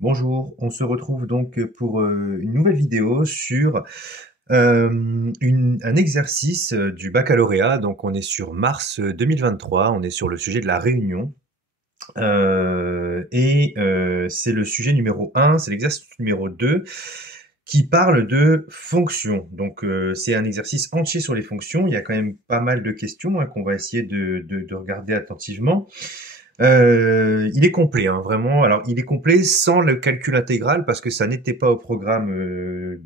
Bonjour, on se retrouve donc pour une nouvelle vidéo sur un exercice du baccalauréat. Donc on est sur mars 2023, on est sur le sujet de la réunion. C'est le sujet numéro 1, c'est l'exercice numéro 2 qui parle de fonctions. Donc c'est un exercice entier sur les fonctions, il y a quand même pas mal de questions qu'on va essayer de regarder attentivement. Il est complet, hein, vraiment. Alors, il est complet sans le calcul intégral parce que ça n'était pas au programme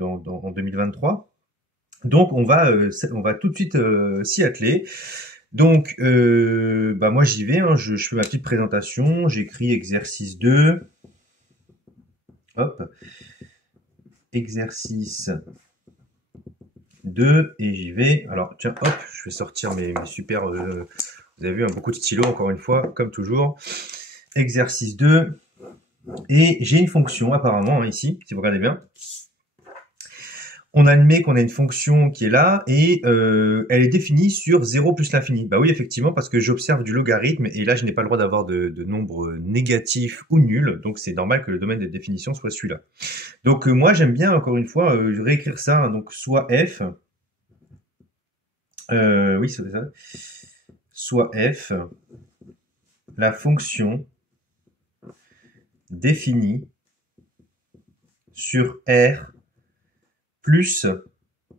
en 2023. Donc, on va tout de suite s'y atteler. Donc, moi, j'y vais. Hein, je fais ma petite présentation. J'écris exercice 2. Hop. Exercice 2. Et j'y vais. Alors, tiens, hop. Je vais sortir mes super... vous avez vu, beaucoup de stylos, encore une fois, comme toujours. Exercice 2. Et j'ai une fonction apparemment ici, si vous regardez bien. On admet qu'on a une fonction qui est là et elle est définie sur 0 plus l'infini. Bah oui, effectivement, parce que j'observe du logarithme et là, je n'ai pas le droit d'avoir de nombres négatifs ou nuls. Donc, c'est normal que le domaine de définition soit celui-là. Donc, moi, j'aime bien, encore une fois, réécrire ça. Hein, donc, soit f, oui, c'est ça, soit f, la fonction définie sur R plus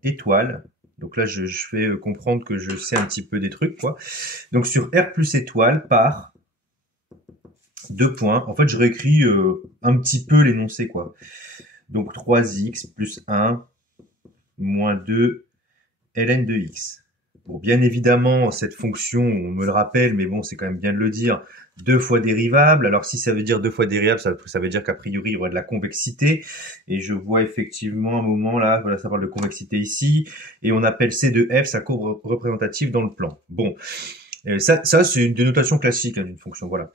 étoile. Donc là, je fais comprendre que je sais un petit peu des trucs, quoi. Donc sur R plus étoile par 2 points. En fait, je réécris un petit peu l'énoncé, quoi. Donc 3x plus 1 moins 2 ln de x. Bon, bien évidemment, cette fonction, on me le rappelle, mais bon, c'est quand même bien de le dire, 2 fois dérivable. Alors, si ça veut dire 2 fois dérivable, ça veut dire qu'a priori, il y aura de la convexité. Et je vois effectivement un moment là, voilà, ça parle de convexité ici. Et on appelle C de F sa courbe représentative dans le plan. Bon, ça c'est une dénotation classique d'une fonction, voilà.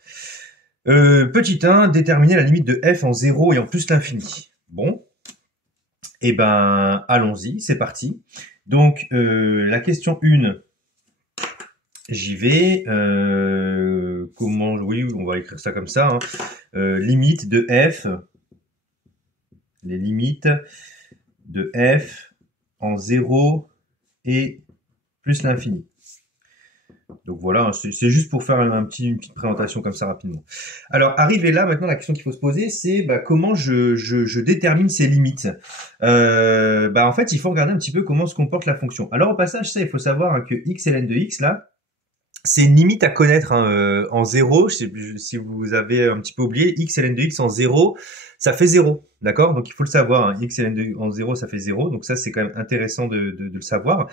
Petit 1, déterminer la limite de F en 0 et en plus l'infini. Bon, et ben, allons-y, c'est parti. Donc, la question 1, j'y vais. Comment, oui, on va écrire ça comme ça. Hein. Limite de f, les limites de f en 0 et plus l'infini. Donc voilà, c'est juste pour faire une petite présentation comme ça rapidement. Alors, arrivé là, maintenant, la question qu'il faut se poser, c'est comment je détermine ces limites. En fait, il faut regarder un petit peu comment se comporte la fonction. Alors, au passage, ça, il faut savoir que x ln de x, là, c'est une limite à connaître en 0. Si vous avez un petit peu oublié, x ln de x en 0, ça fait 0. D'accord? Donc il faut le savoir. Hein, x ln de en 0, ça fait 0. Donc ça, c'est quand même intéressant de le savoir.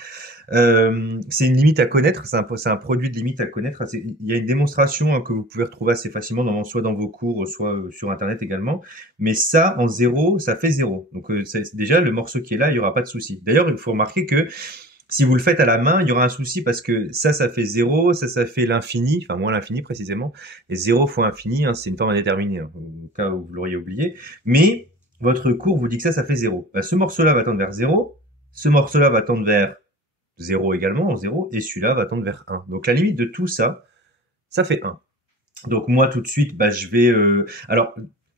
C'est une limite à connaître. C'est un produit de limite à connaître. Il y a une démonstration que vous pouvez retrouver assez facilement, soit dans vos cours, soit sur Internet également. Mais ça, en 0, ça fait 0. Donc déjà, le morceau qui est là, il n'y aura pas de souci. D'ailleurs, il faut remarquer que si vous le faites à la main, il y aura un souci parce que ça fait 0, ça fait l'infini, enfin moins l'infini précisément, et 0 fois infini, hein, c'est une forme indéterminée, hein, au cas où vous l'auriez oublié. Mais votre cours vous dit que ça fait 0. Ce morceau-là va tendre vers 0, ce morceau-là va tendre vers 0 également, en 0, et celui-là va tendre vers 1. Donc la limite de tout ça, ça fait 1. Donc moi tout de suite, je vais... Alors,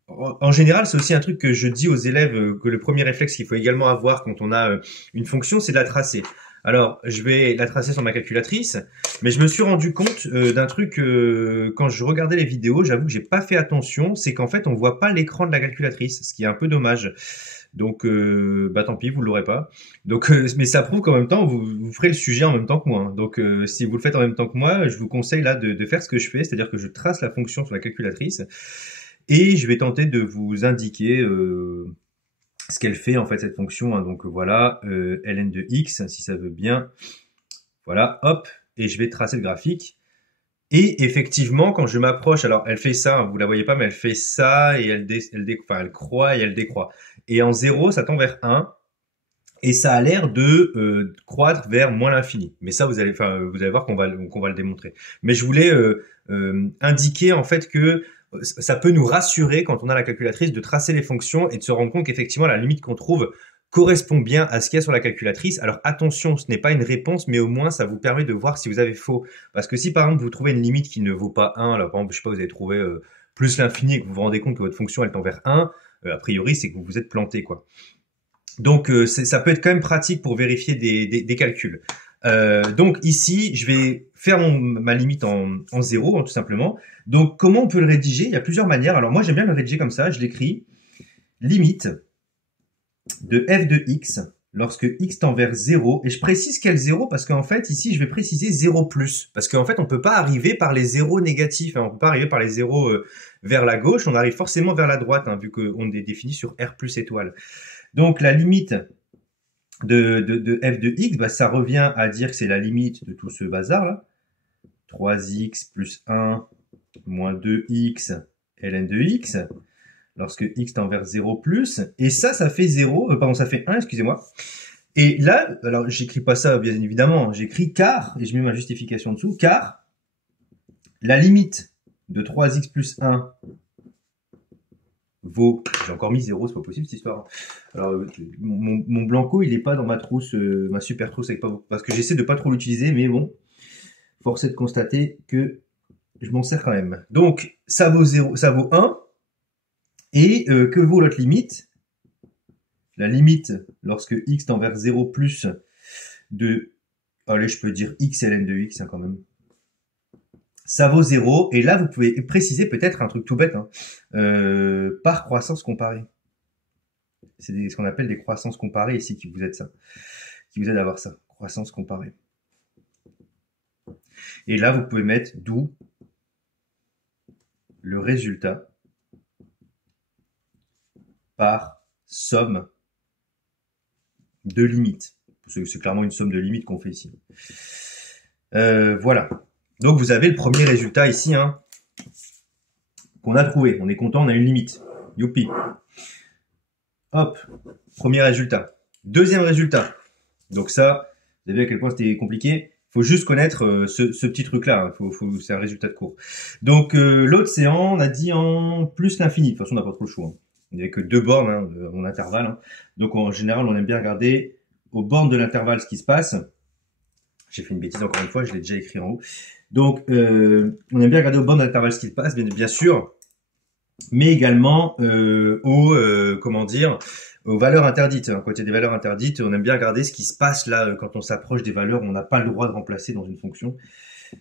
en général, c'est aussi un truc que je dis aux élèves, que le premier réflexe qu'il faut également avoir quand on a une fonction, c'est de la tracer. Alors, je vais la tracer sur ma calculatrice, mais je me suis rendu compte d'un truc quand je regardais les vidéos, j'avoue que j'ai pas fait attention, c'est qu'en fait, on voit pas l'écran de la calculatrice, ce qui est un peu dommage. Donc, tant pis, vous l'aurez pas. Donc, mais ça prouve qu'en même temps, vous ferez le sujet en même temps que moi. Hein. Donc, si vous le faites en même temps que moi, je vous conseille là de faire ce que je fais, c'est-à-dire que je trace la fonction sur la calculatrice et je vais tenter de vous indiquer ce qu'elle fait en fait cette fonction. Hein. Donc voilà, ln de x, si ça veut bien. Voilà, hop, et je vais tracer le graphique. Et effectivement, quand je m'approche, alors elle fait ça, hein, vous la voyez pas, mais elle fait ça et elle croît et elle décroît. Et en 0, ça tend vers 1. Et ça a l'air de croître vers moins l'infini. Mais ça, vous allez voir qu'on va le démontrer. Mais je voulais indiquer en fait que ça peut nous rassurer quand on a la calculatrice de tracer les fonctions et de se rendre compte qu'effectivement la limite qu'on trouve correspond bien à ce qu'il y a sur la calculatrice. Alors attention, ce n'est pas une réponse, mais au moins ça vous permet de voir si vous avez faux. Parce que si par exemple vous trouvez une limite qui ne vaut pas 1, alors par exemple, je sais pas, vous avez trouvé plus l'infini et que vous vous rendez compte que votre fonction elle tend vers 1, a priori c'est que vous vous êtes planté quoi. Donc ça peut être quand même pratique pour vérifier des calculs. Donc ici, je vais faire ma limite en 0, hein, tout simplement. Donc comment on peut le rédiger? Il y a plusieurs manières. Alors moi j'aime bien le rédiger comme ça, je l'écris limite de f de x lorsque x tend vers 0, et je précise quel 0 parce qu'en fait ici je vais préciser 0 plus, parce qu'en fait on peut pas arriver par les zéros négatifs, hein, on peut pas arriver par les zéros vers la gauche, on arrive forcément vers la droite, hein, vu qu'on est défini sur r plus étoile. Donc la limite de f de x, bah, ça revient à dire que c'est la limite de tout ce bazar là. 3x plus 1 moins 2x ln de x, lorsque x tend vers 0 plus, et ça fait 0, pardon, ça fait 1, excusez-moi. Et là, alors j'écris pas ça bien évidemment, j'écris car, et je mets ma justification dessous, car la limite de 3x plus 1 vaut, j'ai encore mis 0, c'est pas possible cette histoire. Alors mon blanco il est pas dans ma trousse, ma super trousse avec pas, parce que j'essaie de pas trop l'utiliser, mais bon, force est de constater que je m'en sers quand même. Donc ça vaut 0, ça vaut 1, et que vaut l'autre limite? La limite lorsque x tend vers 0 plus de, allez je peux dire x ln de x hein, quand même. Ça vaut 0, et là vous pouvez préciser peut-être un truc tout bête, hein, par croissance comparée. C'est ce qu'on appelle des croissances comparées ici qui vous aident ça, qui vous aident à avoir ça, croissance comparée. Et là vous pouvez mettre d'où le résultat par somme de limites. C'est clairement une somme de limites qu'on fait ici. Voilà. Donc vous avez le premier résultat ici, hein, qu'on a trouvé. On est content, on a une limite. Youpi. Hop, premier résultat. Deuxième résultat. Donc ça, vous avez vu à quel point c'était compliqué. Il faut juste connaître ce petit truc-là. Hein. C'est un résultat de cours. Donc l'autre, c'est on a dit en plus l'infini. De toute façon, on n'a pas trop le choix. Hein. Il n'y avait que 2 bornes hein, en intervalle. Hein. Donc en général, on aime bien regarder aux bornes de l'intervalle ce qui se passe. J'ai fait une bêtise encore une fois, je l'ai déjà écrit en haut. Donc, on aime bien regarder aux bornes d'intervalle ce qui se passe, bien sûr, mais également comment dire, aux valeurs interdites. Quand il y a des valeurs interdites, on aime bien regarder ce qui se passe là quand on s'approche des valeurs où on n'a pas le droit de remplacer dans une fonction.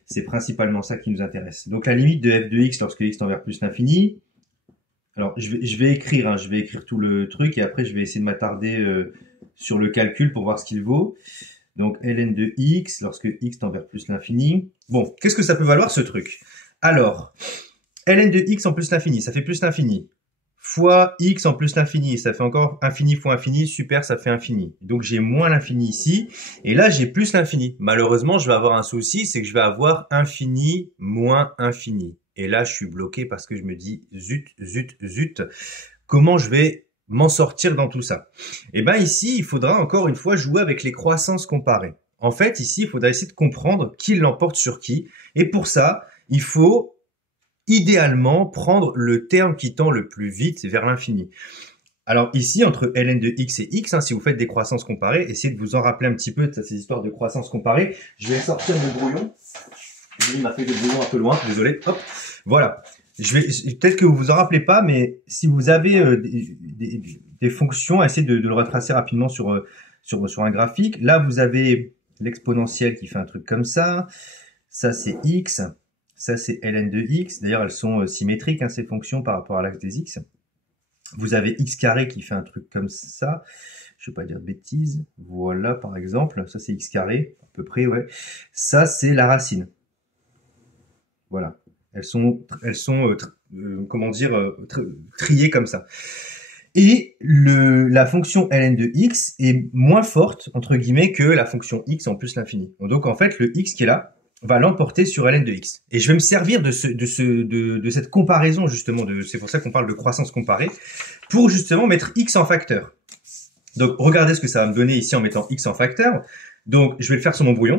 C'est principalement ça qui nous intéresse. Donc la limite de f de x lorsque x tend vers plus l'infini. Alors je vais écrire, hein, je vais écrire tout le truc et après je vais essayer de m'attarder sur le calcul pour voir ce qu'il vaut. Donc ln de x lorsque x tend vers plus l'infini. Bon, qu'est-ce que ça peut valoir ce truc? Alors, ln de x en plus l'infini, ça fait plus l'infini. Fois x en plus l'infini, ça fait encore infini fois infini, super, ça fait infini. Donc j'ai moins l'infini ici, et là j'ai plus l'infini. Malheureusement, je vais avoir un souci, c'est que je vais avoir infini moins infini. Et là, je suis bloqué parce que je me dis, zut, zut, zut, comment je vais m'en sortir dans tout ça? Et ben ici, il faudra encore une fois jouer avec les croissances comparées. En fait, ici, il faudra essayer de comprendre qui l'emporte sur qui. Et pour ça, il faut idéalement prendre le terme qui tend le plus vite vers l'infini. Alors ici, entre ln de x et x, hein, si vous faites des croissances comparées, essayez de vous en rappeler un petit peu de ces histoires de croissances comparées. Je vais sortir mon brouillon. J'ai mis ma feuille de brouillon un peu loin, désolé. Hop, voilà. Peut-être que vous vous en rappelez pas, mais si vous avez des fonctions, essayez de le retracer rapidement sur un graphique. Là, vous avez l'exponentielle qui fait un truc comme ça. Ça, c'est x. Ça, c'est ln de x. D'ailleurs, elles sont symétriques, hein, ces fonctions, par rapport à l'axe des x. Vous avez x carré qui fait un truc comme ça. Je ne vais pas dire de bêtises. Voilà, par exemple. Ça, c'est x carré, à peu près, ouais. Ça, c'est la racine. Voilà. Elles sont comment dire, triées comme ça. Et la fonction ln de x est moins forte, entre guillemets, que la fonction x en plus l'infini. Donc, en fait, le x qui est là va l'emporter sur ln de x. Et je vais me servir de cette comparaison, justement, c'est pour ça qu'on parle de croissance comparée, pour justement mettre x en facteur. Donc, regardez ce que ça va me donner ici en mettant x en facteur. Donc, je vais le faire sur mon brouillon.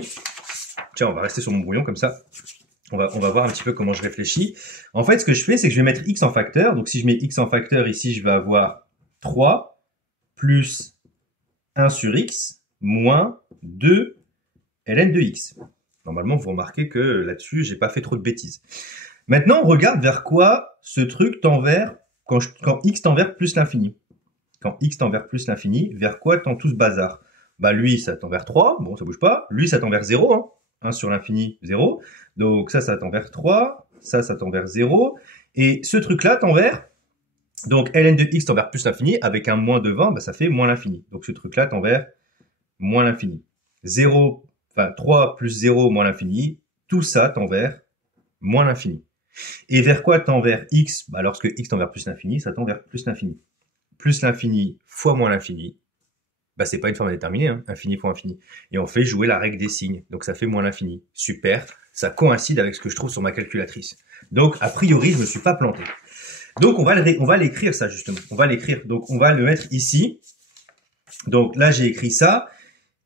Tiens, on va rester sur mon brouillon comme ça. On va voir un petit peu comment je réfléchis. En fait, ce que je fais, c'est que je vais mettre x en facteur. Donc, si je mets x en facteur ici, je vais avoir 3 plus 1 sur x moins 2 ln de x. Normalement, vous remarquez que là-dessus, j'ai pas fait trop de bêtises. Maintenant, on regarde vers quoi ce truc tend vers, quand x tend vers plus l'infini. Quand x tend vers plus l'infini, vers quoi tend tout ce bazar? Bah lui, ça tend vers 3, bon, ça bouge pas. Lui, ça tend vers 0, hein. 1 sur l'infini, 0. Donc ça tend vers 3, ça tend vers 0. Et ce truc-là tend vers, donc ln de x tend vers plus l'infini, avec un moins de 20, bah, ça fait moins l'infini. Donc ce truc-là tend vers moins l'infini. 0, enfin 3 plus 0 moins l'infini, tout ça tend vers moins l'infini. Et vers quoi tend vers x? Bah, lorsque x tend vers plus l'infini, ça tend vers plus l'infini. Plus l'infini fois moins l'infini, bah c'est pas une forme indéterminée, hein, infini fois infini. Et on fait jouer la règle des signes, donc ça fait moins l'infini. Super, ça coïncide avec ce que je trouve sur ma calculatrice. Donc a priori, je me suis pas planté. Donc on va l'écrire ça justement. On va l'écrire. Donc on va le mettre ici. Donc là j'ai écrit ça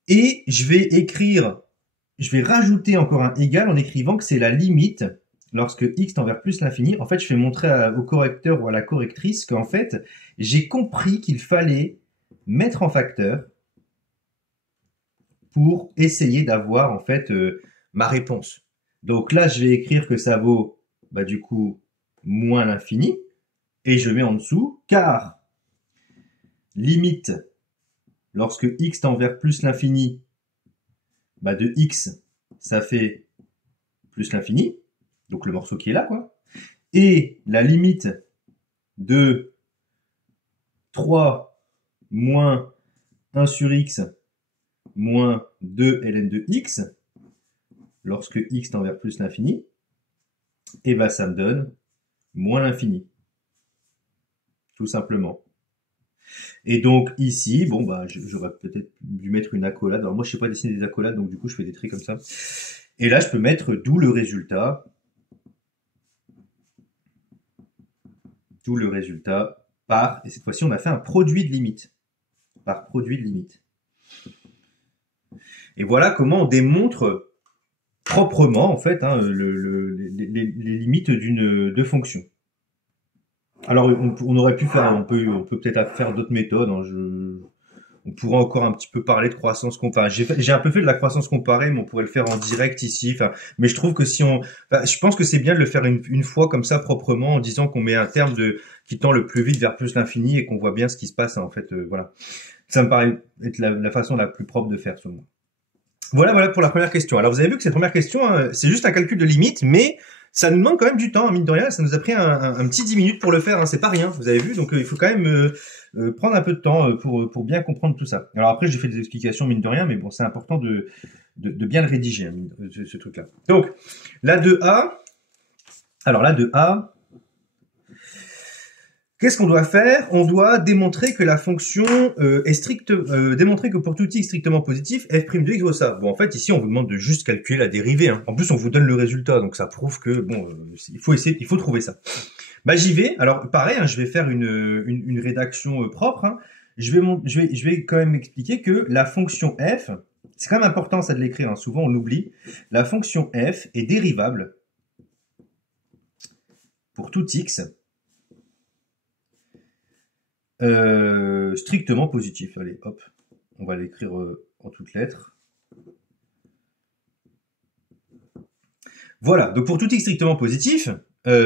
et je vais rajouter encore un égal en écrivant que c'est la limite lorsque x tend vers plus l'infini. En fait, je fais montrer au correcteur ou à la correctrice qu'en fait, j'ai compris qu'il fallait mettre en facteur pour essayer d'avoir en fait ma réponse. Donc là, je vais écrire que ça vaut bah, du coup moins l'infini et je mets en dessous car limite lorsque x tend vers plus l'infini, bah, de x ça fait plus l'infini, donc le morceau qui est là quoi. Et la limite de 3 moins 1 sur x moins 2 ln de x, lorsque x tend vers plus l'infini, et ben ça me donne moins l'infini. Tout simplement. Et donc ici, bon bah j'aurais peut-être dû mettre une accolade. Alors moi je sais pas dessiner des accolades, donc du coup je fais des traits comme ça. Et là je peux mettre d'où le résultat. D'où le résultat par, et cette fois-ci on a fait un produit de limite. Par produit de limite. Et voilà comment on démontre proprement en fait hein, les limites de fonction. Alors on aurait pu faire, on peut peut-être faire d'autres méthodes. Hein, on pourrait encore un petit peu parler de croissance comparée. J'ai un peu fait de la croissance comparée, mais on pourrait le faire en direct ici. Enfin, mais je trouve que je pense que c'est bien de le faire une fois comme ça proprement, en disant qu'on met un terme qui tend le plus vite vers plus l'infini et qu'on voit bien ce qui se passe. Hein, en fait, voilà. Ça me paraît être la façon la plus propre de faire, selon moi. Voilà pour la première question. Alors vous avez vu que cette première question, hein, c'est juste un calcul de limite, mais ça nous demande quand même du temps, hein, mine de rien. Ça nous a pris un petit 10 minutes pour le faire, hein, c'est pas rien, vous avez vu. Donc il faut quand même prendre un peu de temps pour bien comprendre tout ça. Alors après j'ai fait des explications mine de rien, mais bon c'est important de bien le rédiger, hein, ce truc-là. Donc la 2A, alors la 2A, qu'est-ce qu'on doit faire? On doit démontrer que la fonction est stricte, démontrer que pour tout x strictement positif, f' de x vaut ça. Bon, en fait, ici, on vous demande de juste calculer la dérivée. Hein. En plus, on vous donne le résultat, donc ça prouve que bon, il faut trouver ça. Bah, j'y vais. Alors, pareil, hein, je vais faire une rédaction propre. Hein. Je vais quand même expliquer que la fonction f, c'est quand même important ça de l'écrire. Hein. Souvent, on l'oublie. La fonction f est dérivable pour tout x. Strictement positif. Allez, hop, on va l'écrire en toutes lettres. Voilà, donc pour tout x strictement positif, la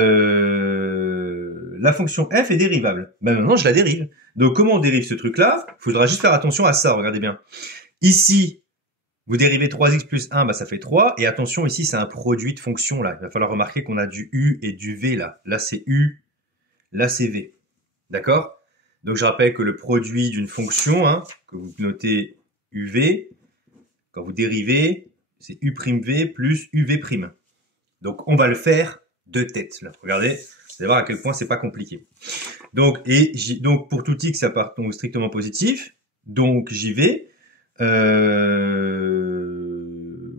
fonction f est dérivable. Ben maintenant, je la dérive. Donc comment on dérive ce truc-là? Il faudra juste faire attention à ça, regardez bien. Ici, vous dérivez 3x plus 1, bah ça fait 3. Et attention, ici, c'est un produit de fonction, là. Il va falloir remarquer qu'on a du u et du v, là. Là, c'est u, là, c'est v. D'accord? Donc, je rappelle que le produit d'une fonction, hein, que vous notez uv, quand vous dérivez, c'est u'v plus uv'. Donc, on va le faire de tête. Là. Regardez, vous allez voir à quel point c'est pas compliqué. Donc, donc pour tout x appartenant strictement positif, donc j'y vais.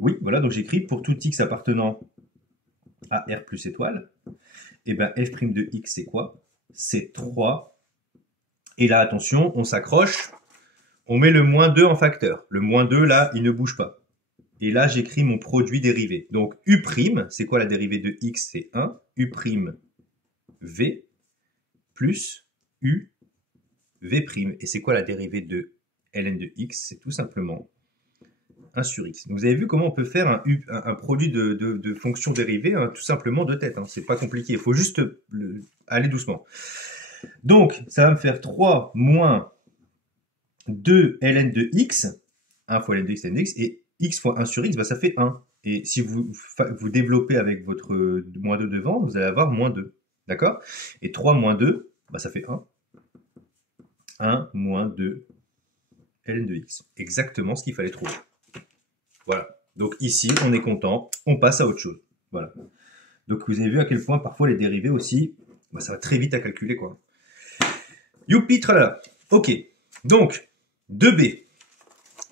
Oui, voilà, donc j'écris pour tout x appartenant à R plus étoile. Et ben f' de x, c'est quoi? C'est 3. Et là, attention, on s'accroche, on met le moins 2 en facteur. Le moins 2, là, il ne bouge pas. Et là, j'écris mon produit dérivé. Donc, U', c'est quoi la dérivée de x? C'est 1. U', V, plus U, V'. Et c'est quoi la dérivée de ln de x? C'est tout simplement 1 sur x. Donc, vous avez vu comment on peut faire un produit de fonctions dérivées, hein, tout simplement de tête. Hein. C'est pas compliqué, il faut juste aller doucement. Donc, ça va me faire 3 moins 2 ln de x, 1 fois ln de x, ln de x, et x fois 1 sur x, bah, ça fait 1. Et si vous développez avec votre moins 2 devant, vous allez avoir moins 2. D'accord? Et 3 moins 2, bah, ça fait 1. 1 moins 2 ln de x. Exactement ce qu'il fallait trouver. Voilà. Donc ici, on est content, on passe à autre chose. Voilà. Donc vous avez vu à quel point parfois les dérivés aussi, bah, ça va très vite à calculer, quoi. Youpi, tralala. Ok. Donc, 2b.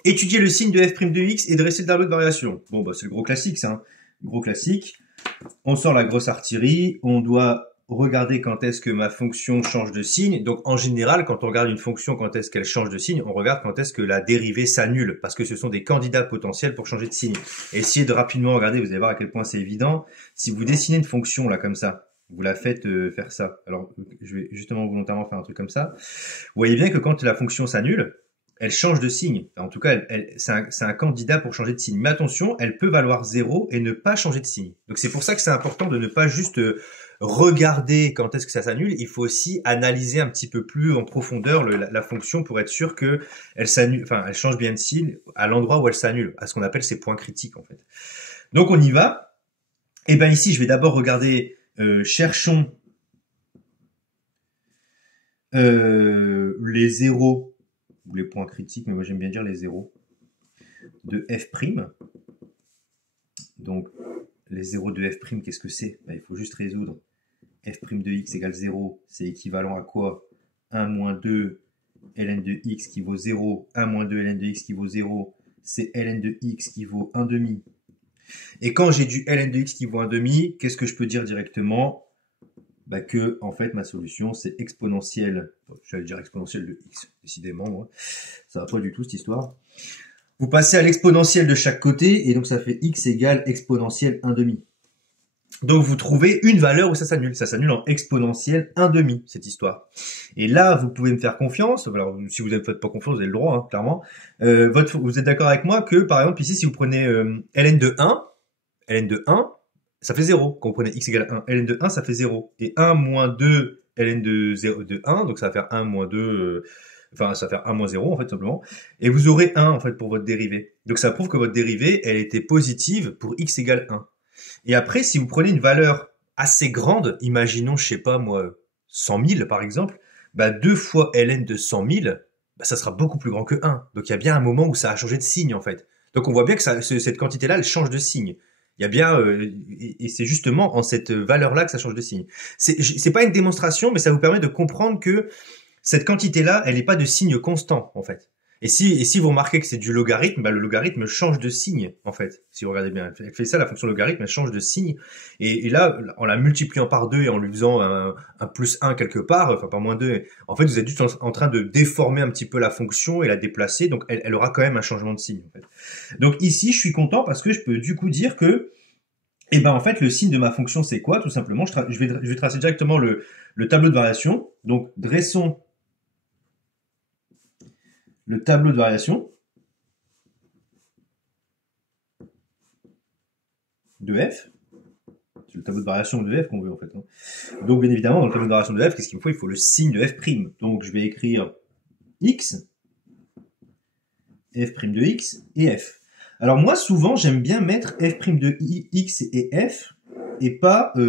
Étudier le signe de f' de x et dresser le tableau de variation. Bon, bah, c'est le gros classique, ça. Hein. Gros classique. On sort la grosse artillerie. On doit regarder quand est-ce que ma fonction change de signe. Donc, en général, quand on regarde une fonction, quand est-ce qu'elle change de signe, on regarde quand est-ce que la dérivée s'annule. Parce que ce sont des candidats potentiels pour changer de signe. Essayez de rapidement regarder, vous allez voir à quel point c'est évident. Si vous dessinez une fonction, là, comme ça, vous la faites faire ça. Alors, je vais justement volontairement faire un truc comme ça. Vous voyez bien que quand la fonction s'annule, elle change de signe. Enfin, en tout cas, c'est un candidat pour changer de signe. Mais attention, elle peut valoir 0 et ne pas changer de signe. Donc c'est pour ça que c'est important de ne pas juste regarder quand est-ce que ça s'annule. Il faut aussi analyser un petit peu plus en profondeur la fonction pour être sûr que elle s'annule, enfin, elle change bien de signe à l'endroit où elle s'annule, à ce qu'on appelle ses points critiques en fait. Donc on y va. Et ben ici, je vais d'abord regarder, cherchons les zéros ou les points critiques, mais moi j'aime bien dire les zéros, de f'. Donc, les zéros de f', qu'est-ce que c'est? Il faut juste résoudre. F' de x égale 0, c'est équivalent à quoi? 1 moins 2 ln de x qui vaut 0, 1 moins 2 ln de x qui vaut 0, c'est ln de x qui vaut 1 demi. Et quand j'ai du ln de x qui vaut 1 demi, qu'est-ce que je peux dire directement? Bah que, en fait, ma solution, c'est exponentielle. J'allais dire exponentielle de x, décidément, moi. Ça va pas du tout, cette histoire. Vous passez à l'exponentielle de chaque côté, et donc ça fait x égale exponentielle 1 demi. Donc vous trouvez une valeur où ça s'annule. Ça s'annule en exponentielle 1 demi, cette histoire. Et là, vous pouvez me faire confiance. Alors, si vous ne faites pas confiance, vous avez le droit, hein, clairement. Vous êtes d'accord avec moi que, par exemple, ici, si vous prenez ln de 1, ça fait 0. Quand vous prenez x égale 1, ln de 1, ça fait 0. Et 1 moins 2, ln de 1, donc ça va faire 1 moins 2, enfin ça va faire 1 moins 0 en fait simplement. Et vous aurez 1 en fait pour votre dérivée. Donc ça prouve que votre dérivée, elle était positive pour x égale 1. Et après, si vous prenez une valeur assez grande, imaginons, je sais pas moi, 100 000 par exemple, bah 2 fois ln de 100 000, bah ça sera beaucoup plus grand que 1. Donc il y a bien un moment où ça a changé de signe en fait. Donc on voit bien que cette quantité-là, elle change de signe. Il y a bien, et c'est justement en cette valeur-là que ça change de signe. C'est pas une démonstration, mais ça vous permet de comprendre que cette quantité-là, elle n'est pas de signe constant, en fait. Et si vous remarquez que c'est du logarithme, bah, le logarithme change de signe, en fait. Si vous regardez bien, elle fait ça, la fonction logarithme, elle change de signe. Et là, en la multipliant par 2 et en lui faisant un plus 1 quelque part, enfin par moins 2, en fait, vous êtes juste en train de déformer un petit peu la fonction et la déplacer, donc elle aura quand même un changement de signe, en fait. Donc ici, je suis content parce que je peux du coup dire que, eh ben en fait, le signe de ma fonction, c'est quoi? Tout simplement, je vais tracer directement le tableau de variation. Donc, dressons le tableau de variation de f. C'est le tableau de variation de f qu'on veut en fait. Donc bien évidemment, dans le tableau de variation de f, qu'est-ce qu'il me faut? Il faut le signe de f'. Donc je vais écrire x, f' de x et f. Alors moi, souvent, j'aime bien mettre f' de x et f et pas f'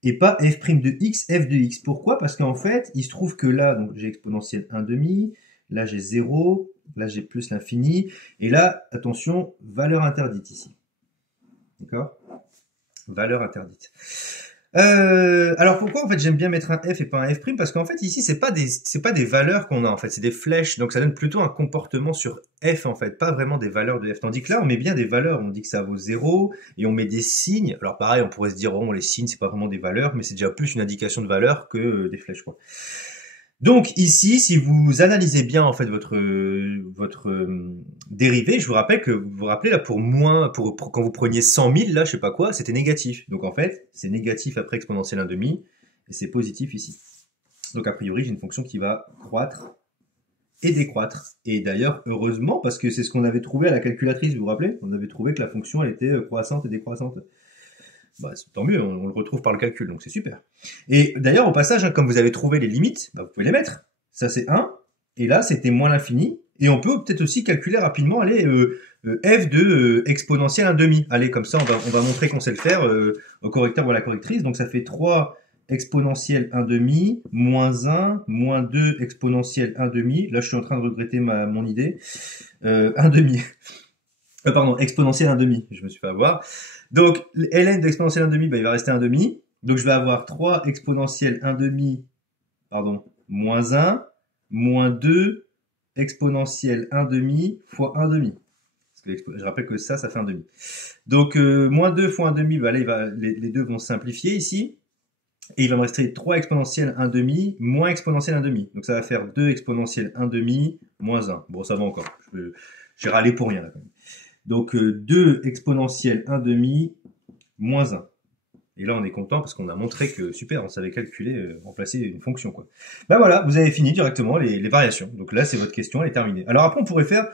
de x, f de x. Pourquoi? Parce qu'en fait, il se trouve que là, donc j'ai exponentielle 1 demi, là j'ai 0, là j'ai plus l'infini, et là, attention, valeur interdite ici. D'accord? Valeur interdite. Alors pourquoi en fait j'aime bien mettre un f et pas un f'? Parce qu'en fait ici c'est pas des valeurs qu'on a en fait, c'est des flèches, donc ça donne plutôt un comportement sur f en fait, pas vraiment des valeurs de f. Tandis que là on met bien des valeurs, on dit que ça vaut 0 et on met des signes. Alors pareil, on pourrait se dire oh les signes c'est pas vraiment des valeurs, mais c'est déjà plus une indication de valeur que des flèches quoi. Donc ici, si vous analysez bien en fait votre dérivée, je vous rappelle que vous vous rappelez là pour quand vous preniez 100 000 là, je sais pas quoi, c'était négatif. Donc en fait, c'est négatif après exponentielle 1 demi et c'est positif ici. Donc a priori, j'ai une fonction qui va croître et décroître. Et d'ailleurs, heureusement, parce que c'est ce qu'on avait trouvé à la calculatrice, vous vous rappelez? On avait trouvé que la fonction, elle était croissante et décroissante. Bah, tant mieux, on le retrouve par le calcul, donc c'est super. Et d'ailleurs, au passage, hein, comme vous avez trouvé les limites, bah, vous pouvez les mettre. Ça, c'est 1, et là, c'était moins l'infini. Et on peut peut-être aussi calculer rapidement, allez, f de exponentielle 1/2. Allez, comme ça, on va montrer qu'on sait le faire au correcteur ou à la correctrice. Donc, ça fait 3 exponentielle 1/2, moins 1, moins 2 exponentielle 1/2. Là, je suis en train de regretter mon idée. 1/2. Pardon, exponentielle 1/2. Je me suis fait avoir. Donc, ln d'exponentielle 1/2, bah, il va rester 1/2. Donc, je vais avoir 3 exponentielle 1/2, pardon, moins 1, moins 2 exponentielle 1/2 fois 1/2. Parce que je rappelle que ça fait 1/2. Donc, moins 2 fois 1/2, bah, là, les deux vont se simplifier ici. Et il va me rester 3 exponentielle 1/2 moins exponentielle 1/2. Donc ça va faire 2 exponentielle 1/2 moins 1. Bon, ça va encore. J'ai râlé pour rien là quand même. Donc 2 exponentielle 1/2 moins 1. Et là, on est content parce qu'on a montré que, super, on savait calculer, remplacer une fonction, quoi. Ben voilà, vous avez fini directement les variations. Donc là, c'est votre question, elle est terminée. Alors après, on pourrait faire,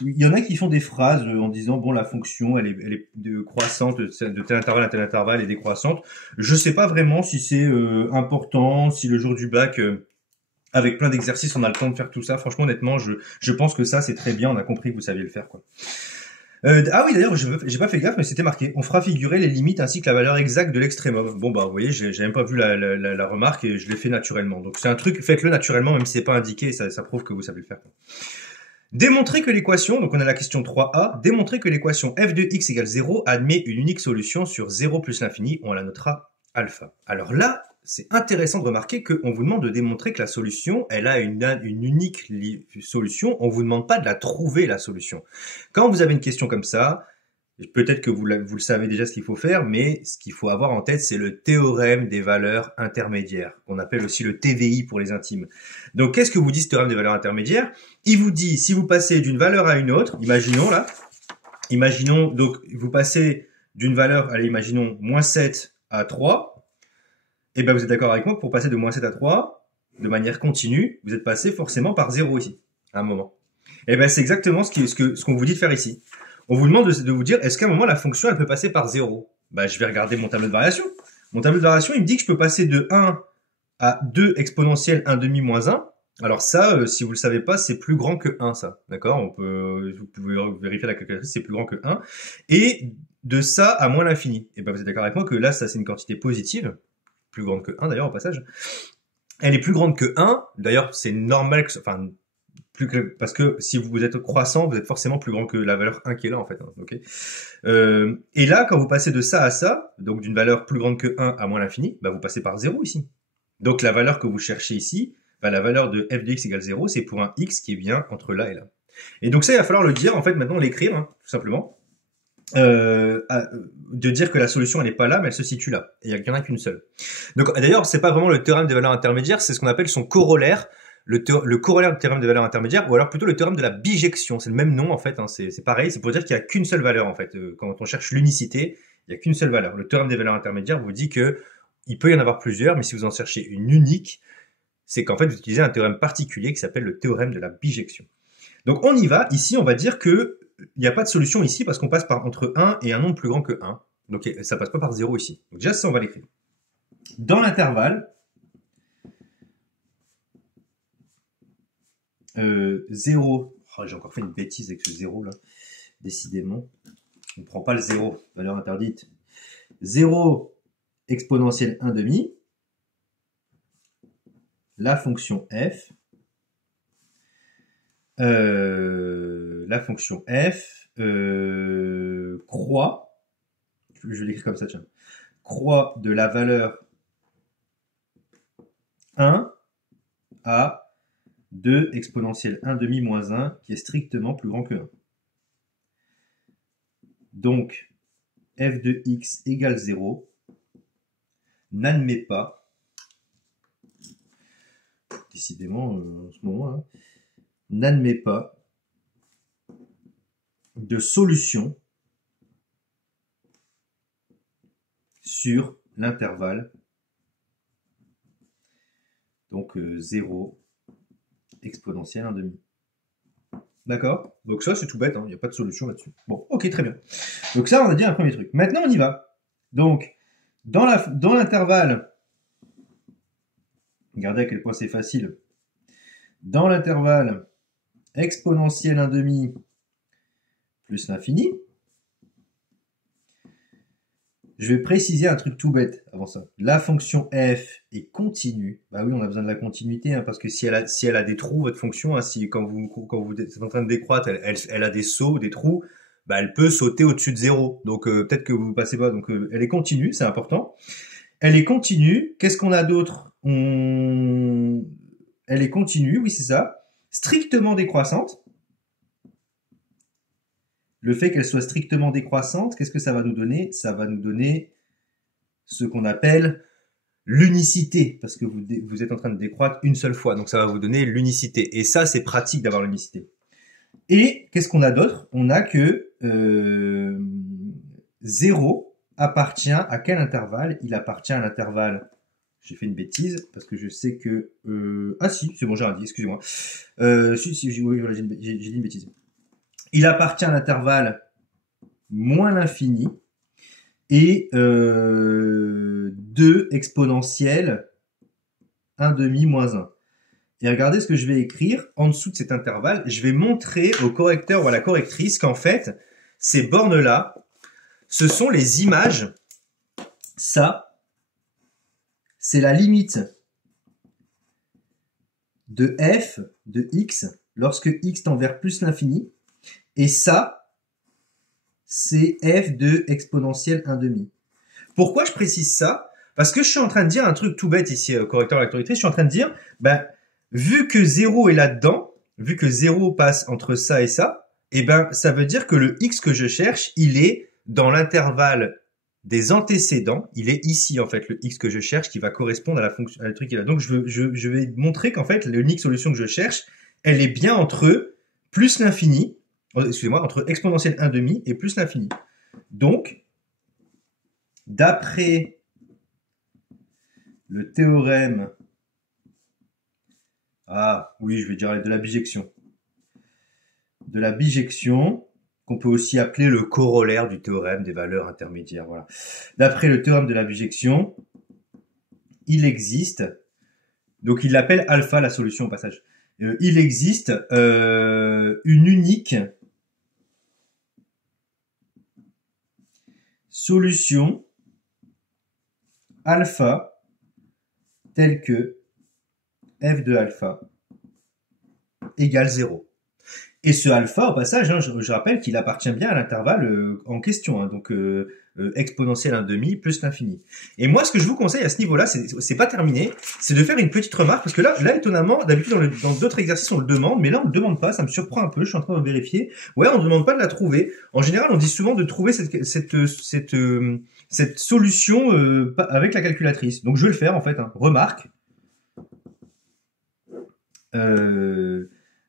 il y en a qui font des phrases en disant, bon, la fonction, elle est croissante de tel intervalle à tel intervalle et décroissante. Je sais pas vraiment si c'est important, si le jour du bac, avec plein d'exercices, on a le temps de faire tout ça. Franchement, honnêtement, je pense que ça, c'est très bien. On a compris que vous saviez le faire, quoi. Ah oui, d'ailleurs, j'ai pas fait gaffe, mais c'était marqué. On fera figurer les limites ainsi que la valeur exacte de l'extrémum. Bon, bah, vous voyez, j'ai même pas vu la remarque et je l'ai fait naturellement. Donc, c'est un truc, faites-le naturellement, même si c'est pas indiqué, ça prouve que vous savez le faire. Démontrer que l'équation, donc on a la question 3a, démontrer que l'équation f de x égale 0 admet une unique solution sur 0 plus l'infini, on la notera alpha. Alors là, c'est intéressant de remarquer qu'on vous demande de démontrer que la solution, elle a une unique solution. On vous demande pas de la trouver, la solution. Quand vous avez une question comme ça, peut-être que vous le savez déjà ce qu'il faut faire, mais ce qu'il faut avoir en tête, c'est le théorème des valeurs intermédiaires, qu'on appelle aussi le TVI pour les intimes. Donc, qu'est-ce que vous dit ce théorème des valeurs intermédiaires? Il vous dit, si vous passez d'une valeur à une autre, imaginons, donc, vous passez d'une valeur, allez, imaginons, moins 7 à 3, et ben vous êtes d'accord avec moi que pour passer de moins 7 à 3, de manière continue, vous êtes passé forcément par 0 ici, à un moment. Et ben c'est exactement ce qu'on vous dit de faire ici. On vous demande de vous dire, est-ce qu'à un moment la fonction elle peut passer par 0? Ben je vais regarder mon tableau de variation. Mon tableau de variation, il me dit que je peux passer de 1 à 2 exponentielle 1/2 moins 1. Alors ça, si vous le savez pas, c'est plus grand que 1, ça. D'accord? Vous pouvez vérifier la calculatrice, c'est plus grand que 1. Et de ça à moins l'infini. Et ben vous êtes d'accord avec moi que là, ça c'est une quantité positive, plus grande que 1 d'ailleurs au passage. Elle est plus grande que 1. D'ailleurs, c'est normal que, enfin, parce que si vous êtes croissant, vous êtes forcément plus grand que la valeur 1 qui est là en fait. Hein, okay. Et là, quand vous passez de ça à ça, donc d'une valeur plus grande que 1 à moins l'infini, bah vous passez par 0 ici. Donc la valeur que vous cherchez ici, bah, la valeur de f de x égale 0, c'est pour un x qui est bien entre là et là. Et donc ça, il va falloir le dire, en fait, maintenant l'écrire, hein, tout simplement. De dire que la solution elle n'est pas là, mais elle se situe là. Et il n'y en a qu'une seule. Donc d'ailleurs, c'est pas vraiment le théorème des valeurs intermédiaires, c'est ce qu'on appelle son corollaire. Le corollaire du théorème des valeurs intermédiaires, ou alors plutôt le théorème de la bijection. C'est le même nom en fait, hein, c'est pareil, c'est pour dire qu'il n'y a qu'une seule valeur en fait. Quand on cherche l'unicité, il n'y a qu'une seule valeur. Le théorème des valeurs intermédiaires vous dit que il peut y en avoir plusieurs, mais si vous en cherchez une unique, c'est qu'en fait vous utilisez un théorème particulier qui s'appelle le théorème de la bijection. Donc on y va, ici on va dire que il n'y a pas de solution ici parce qu'on passe par entre 1 et un nombre plus grand que 1. Donc ça passe pas par 0 ici. Donc déjà ça on va l'écrire. Dans l'intervalle, 0, oh, j'ai encore fait une bêtise avec ce 0 là, décidément, on ne prend pas le 0, valeur interdite, 0 exponentielle 1/2, la fonction f, croît, je vais l'écrire comme ça, tiens, croît de la valeur 1 à 2 exponentielle 1/2 moins 1, qui est strictement plus grand que 1. Donc, f de x égale 0 n'admet pas, décidément en ce moment-là, n'admet pas de solution sur l'intervalle, donc 0 exponentielle 1/2. D'accord? Donc ça, c'est tout bête, hein, il n'y a pas de solution là-dessus. Bon, ok, très bien. Donc ça, on a dit un premier truc. Maintenant, on y va. Donc, dans l'intervalle, regardez à quel point c'est facile. Dans l'intervalle exponentielle 1/2 plus l'infini, je vais préciser un truc tout bête avant ça. La fonction f est continue. Bah oui, on a besoin de la continuité, hein, parce que si elle a des trous, votre fonction, hein, quand vous êtes en train de décroître, elle a des sauts, des trous, bah elle peut sauter au-dessus de 0. Donc peut-être que vous ne passez pas. Donc elle est continue, c'est important. Elle est continue. Qu'est-ce qu'on a d'autre? Elle est continue, oui c'est ça. Strictement décroissante. Le fait qu'elle soit strictement décroissante, qu'est-ce que ça va nous donner? Ça va nous donner ce qu'on appelle l'unicité, parce que vous êtes en train de décroître une seule fois, donc ça va vous donner l'unicité. Et ça, c'est pratique d'avoir l'unicité. Et qu'est-ce qu'on a d'autre? On a que 0 appartient à quel intervalle? Il appartient à l'intervalle. J'ai fait une bêtise, parce que je sais que... Ah si, c'est bon, j'ai rien dit, excusez-moi. Oui, voilà, j'ai dit une bêtise. Il appartient à l'intervalle moins l'infini et 2 exponentielle 1/2 moins 1. Et regardez ce que je vais écrire en dessous de cet intervalle. Je vais montrer au correcteur ou à la correctrice qu'en fait, ces bornes-là, ce sont les images. Ça, c'est la limite de f de x lorsque x tend vers plus l'infini. Et ça, c'est f de exponentielle 1/2. Pourquoi je précise ça? Parce que je suis en train de dire un truc tout bête ici, correcteur ou la correctrice, je suis en train de dire, ben, vu que 0 est là-dedans, vu que 0 passe entre ça et ça, et ben, ça veut dire que le x que je cherche, il est dans l'intervalle des antécédents, il est ici en fait, le x que je cherche qui va correspondre à la fonction, à le truc qui est là. Donc je vais montrer qu'en fait, l'unique solution que je cherche, elle est bien entre plus l'infini, excusez-moi, entre exponentielle 1/2 et plus l'infini. Donc, d'après le théorème, ah oui, je vais dire de la bijection. De la bijection, qu'on peut aussi appeler le corollaire du théorème des valeurs intermédiaires. Voilà. D'après le théorème de la bijection, il existe, donc il l'appelle alpha la solution au passage, il existe une unique solution alpha telle que f de alpha égale 0. Et ce alpha, au passage, hein, je rappelle qu'il appartient bien à l'intervalle en question, hein, donc exponentielle 1/2 plus l'infini. Et moi, ce que je vous conseille à ce niveau-là, c'est pas terminé, c'est de faire une petite remarque, parce que là étonnamment, d'habitude dans d'autres exercices on le demande, mais là on ne le demande pas, ça me surprend un peu, je suis en train de vérifier. Ouais, on ne demande pas de la trouver. En général, on dit souvent de trouver cette solution avec la calculatrice. Donc je vais le faire en fait, hein. Remarque.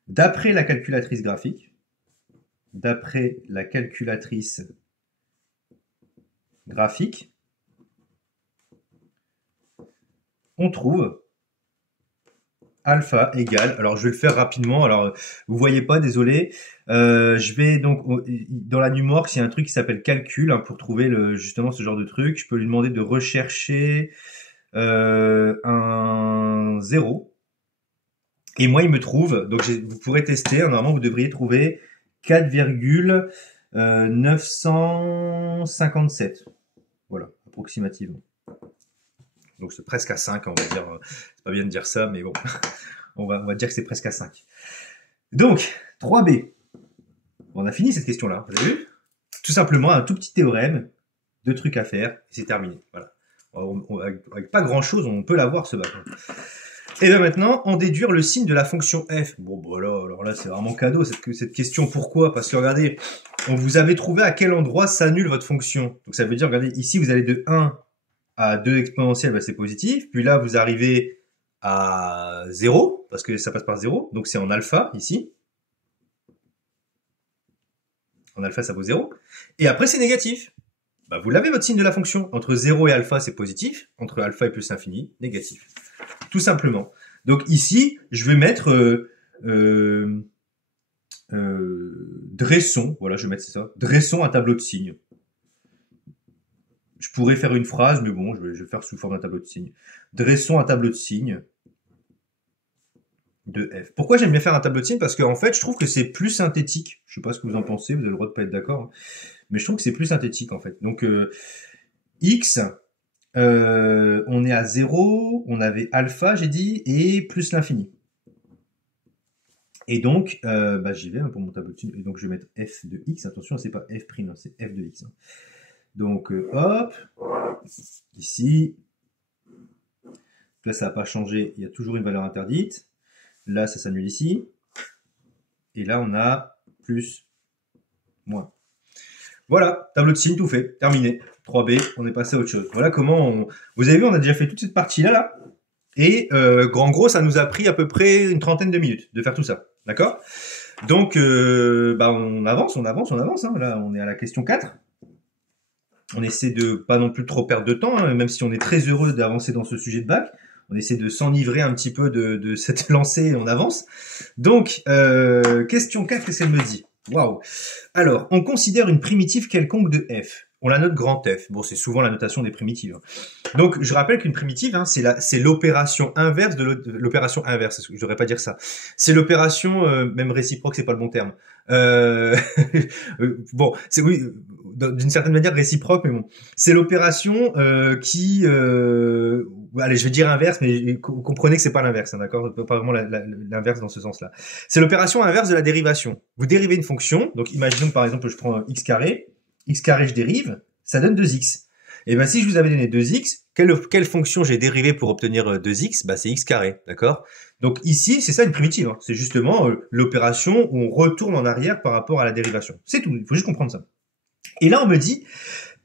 D'après la calculatrice graphique, on trouve alpha égale, alors je vais le faire rapidement, alors vous voyez pas, désolé, je vais donc, dans la Numorx, il y a un truc qui s'appelle calcul, hein, pour trouver justement ce genre de truc, je peux lui demander de rechercher un 0, et moi il me trouve, donc vous pourrez tester, hein, normalement vous devriez trouver 4,957, voilà, approximativement. Donc c'est presque à 5, on va dire. C'est pas bien de dire ça, mais bon, on va dire que c'est presque à 5. Donc, 3b. Bon, on a fini cette question-là, vous avez vu? Tout simplement un tout petit théorème, 2 trucs à faire, et c'est terminé. Voilà. Avec pas grand-chose, on peut l'avoir ce bac. Et bien maintenant, en déduire le signe de la fonction f. Bon, voilà, alors là, c'est vraiment cadeau cette question. Pourquoi? Parce que regardez, vous avez trouvé à quel endroit s'annule votre fonction. Donc ça veut dire, regardez, ici vous allez de 1 à 2 exponentielles, bah, c'est positif. Puis là, vous arrivez à 0, parce que ça passe par 0. Donc c'est en alpha, ici. En alpha, ça vaut 0. Et après, c'est négatif. Bah, vous l'avez, votre signe de la fonction. Entre 0 et alpha, c'est positif. Entre alpha et plus infini, négatif. Tout simplement. Donc ici, je vais mettre dressons, voilà, je vais mettre ça, dressons un tableau de signes. Je pourrais faire une phrase, mais bon, je vais le faire sous forme d'un tableau de signes. Dressons un tableau de signes de f. Pourquoi j'aime bien faire un tableau de signes? Parce qu'en fait, je trouve que c'est plus synthétique. Je sais pas ce que vous en pensez, vous avez le droit de pas être d'accord, hein. Mais je trouve que c'est plus synthétique, en fait. Donc, x, on est à 0, on avait alpha, j'ai dit, et plus l'infini. Et donc, j'y vais, hein, pour mon tableau de signes. Et donc, je vais mettre f de x. Attention, c'est pas f', hein, c'est f de x, hein. Donc, hop, ici. Là, ça n'a pas changé, il y a toujours une valeur interdite. Là, ça s'annule ici. Et là, on a plus, moins. Voilà, tableau de signes, tout fait, terminé. 3B, on est passé à autre chose. Voilà comment on... Vous avez vu, on a déjà fait toute cette partie-là, là. Et en gros, ça nous a pris à peu près une trentaine de minutes de faire tout ça. D'accord? Donc, on avance, hein. Là, on est à la question 4. On essaie de pas non plus trop perdre de temps, hein, même si on est très heureux d'avancer dans ce sujet de bac. On essaie de s'enivrer un petit peu de cette lancée, on avance. Donc, question 4, qu'est-ce qu'elle me dit? Waouh. Alors, on considère une primitive quelconque de f. On la note grand F. Bon, c'est souvent la notation des primitives. Donc, je rappelle qu'une primitive, hein, c'est l'opération inverse de l'opération inverse. Je devrais pas dire ça. C'est l'opération, même réciproque, c'est pas le bon terme. Bon, c'est oui, d'une certaine manière réciproque, mais bon, c'est l'opération qui, allez, je vais dire inverse, mais comprenez que c'est pas l'inverse, hein, d'accord? Pas vraiment l'inverse dans ce sens-là. C'est l'opération inverse de la dérivation. Vous dérivez une fonction, donc imaginons que par exemple je prends x carré je dérive, ça donne 2x. Et ben si je vous avais donné 2x, quelle fonction j'ai dérivée pour obtenir 2x? Bah c'est x carré, d'accord? Donc ici, c'est ça une primitive, hein. C'est justement l'opération où on retourne en arrière par rapport à la dérivation. C'est tout, il faut juste comprendre ça. Et là on me dit,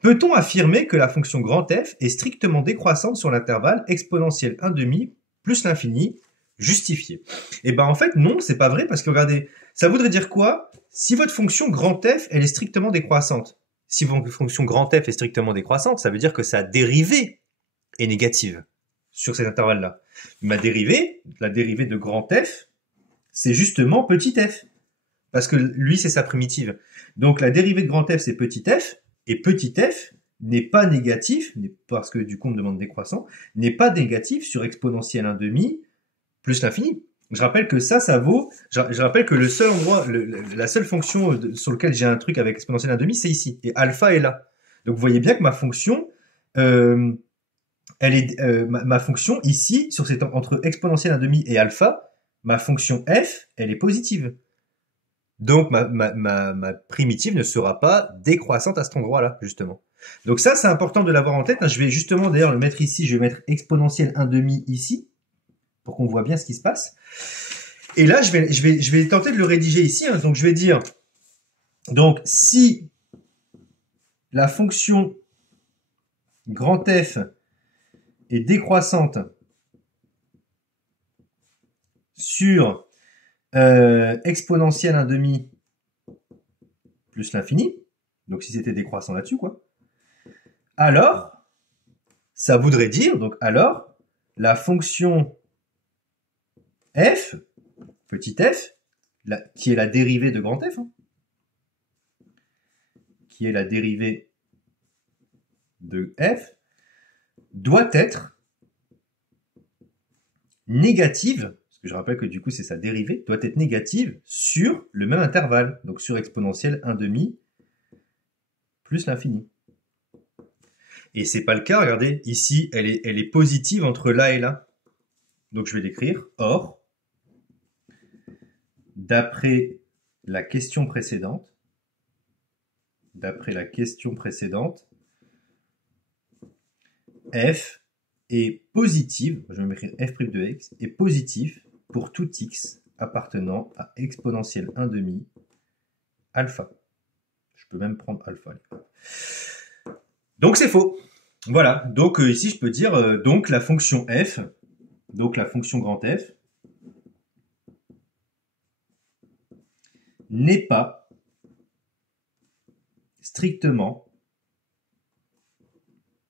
peut-on affirmer que la fonction grand f est strictement décroissante sur l'intervalle exponentielle 1/2 plus l'infini justifié? Et ben en fait non, c'est pas vrai, parce que regardez, ça voudrait dire quoi? Si votre fonction grand f, elle est strictement décroissante. Si votre fonction grand f est strictement décroissante, ça veut dire que sa dérivée est négative sur cet intervalle-là. Ma dérivée, la dérivée de grand f, c'est justement petit f. Parce que lui, c'est sa primitive. Donc la dérivée de grand f, c'est petit f, et petit f n'est pas négatif, parce que du coup on me demande décroissant, n'est pas négatif sur exponentielle 1/2 plus l'infini. Je rappelle que ça vaut, je rappelle que le seul endroit, la seule fonction sur laquelle j'ai un truc avec exponentielle 1/2, c'est ici. Et alpha est là. Donc vous voyez bien que ma fonction, elle est, ma fonction ici, sur cette, entre exponentielle 1/2 et alpha, ma fonction f, elle est positive. Donc ma primitive ne sera pas décroissante à cet endroit-là, justement. Donc ça, c'est important de l'avoir en tête. Je vais justement d'ailleurs le mettre ici, je vais mettre exponentielle 1/2 ici, pour qu'on voit bien ce qui se passe. Et là, je vais tenter de le rédiger ici, hein. Donc je vais dire, donc si la fonction grand F est décroissante sur exponentielle 1/2 plus l'infini, donc si c'était décroissant là-dessus, quoi, alors, ça voudrait dire, donc alors, la fonction f, petit f, qui est la dérivée de grand F, hein, qui est la dérivée de f, doit être négative, parce que je rappelle que du coup c'est sa dérivée, doit être négative sur le même intervalle, donc sur exponentielle 1/2 plus l'infini. Et c'est pas le cas, regardez, ici elle est positive entre là et là. Donc je vais l'écrire, or, d'après la question précédente, f est positive, je vais m'écrire f' de x, est positif pour tout x appartenant à exponentielle 1/2 alpha. Je peux même prendre alpha. Donc c'est faux. Voilà, donc ici je peux dire donc la fonction f, donc la fonction grand F, n'est pas strictement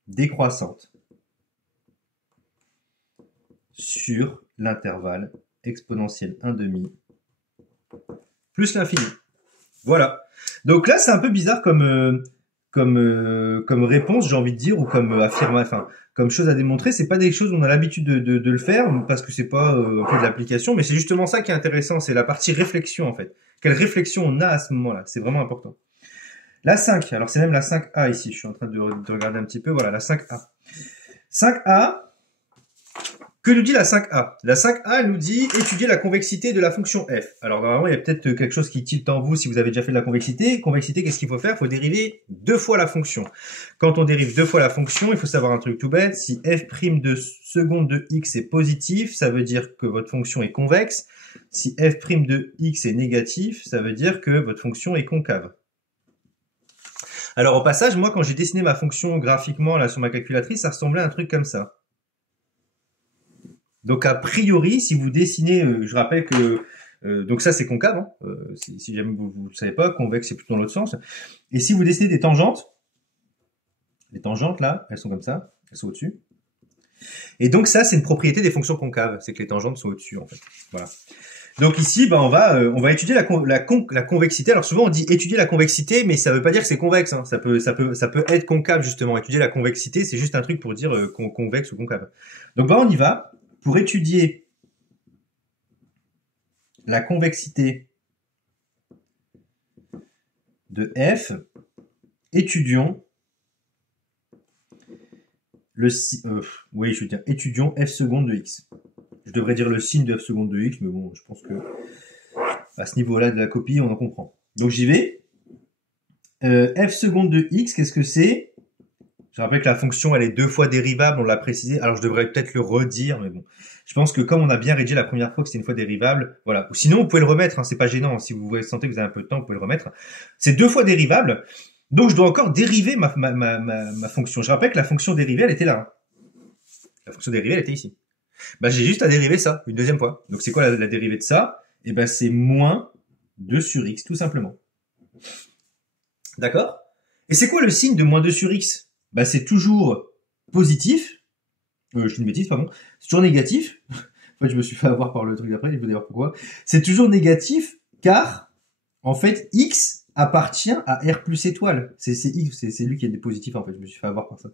décroissante sur l'intervalle exponentielle 1/2 plus l'infini. Voilà. Donc là, c'est un peu bizarre comme réponse, j'ai envie de dire, ou comme enfin, comme chose à démontrer. C'est pas des choses où on a l'habitude de le faire, parce que c'est pas un peu de l'application, mais c'est justement ça qui est intéressant, c'est la partie réflexion, en fait. Quelle réflexion on a à ce moment-là, c'est vraiment important. La 5, alors c'est même la 5A ici, je suis en train de regarder un petit peu, voilà, la 5A. 5A, que nous dit la 5A? La 5A, elle nous dit étudier la convexité de la fonction f. Alors normalement, il y a peut-être quelque chose qui tilte en vous si vous avez déjà fait de la convexité. Convexité, qu'est-ce qu'il faut faire? Il faut dériver 2 fois la fonction. Quand on dérive 2 fois la fonction, il faut savoir un truc tout bête. Si f' de seconde de x est positif, ça veut dire que votre fonction est convexe. Si f' de x est négatif, ça veut dire que votre fonction est concave. Alors au passage, moi quand j'ai dessiné ma fonction graphiquement là sur ma calculatrice, ça ressemblait à un truc comme ça. Donc a priori, si vous dessinez, je rappelle que donc ça c'est concave, hein, si jamais vous ne savez pas, convexe c'est plutôt dans l'autre sens. Et si vous dessinez des tangentes, les tangentes là, elles sont comme ça, elles sont au-dessus. Et donc ça c'est une propriété des fonctions concaves, c'est que les tangentes sont au-dessus en fait. Voilà. Donc ici, on va étudier la convexité. Alors souvent on dit étudier la convexité, mais ça veut pas dire que c'est convexe. Hein. Ça peut être concave justement. Étudier la convexité, c'est juste un truc pour dire convexe ou concave. Donc on y va. Pour étudier la convexité de f, étudions étudions f seconde de x. Je devrais dire le signe de f seconde de x, mais bon, je pense que à ce niveau-là de la copie, on en comprend. Donc j'y vais. F seconde de x, qu'est-ce que c'est? Je rappelle que la fonction, elle est 2 fois dérivable, on l'a précisé. Alors, je devrais peut-être le redire, mais bon. Je pense que comme on a bien rédigé la première fois que c'était une fois dérivable, voilà. Ou sinon, vous pouvez le remettre, hein, c'est pas gênant. Si vous sentez que vous avez un peu de temps, vous pouvez le remettre. C'est 2 fois dérivable. Donc, je dois encore dériver ma fonction. Je rappelle que la fonction dérivée, elle était là. Hein. La fonction dérivée, elle était ici. J'ai juste à dériver ça, une deuxième fois. Donc, c'est quoi la dérivée de ça? C'est moins 2 sur x, tout simplement. D'accord? Et c'est quoi le signe de moins 2 sur x? C'est toujours positif. Je dis une bêtise, pardon. C'est toujours négatif. En fait, je me suis fait avoir par le truc d'après, il faut dire pourquoi. C'est toujours négatif, car, en fait, x appartient à r plus étoile. C'est lui qui est positif, en fait. Je me suis fait avoir par ça.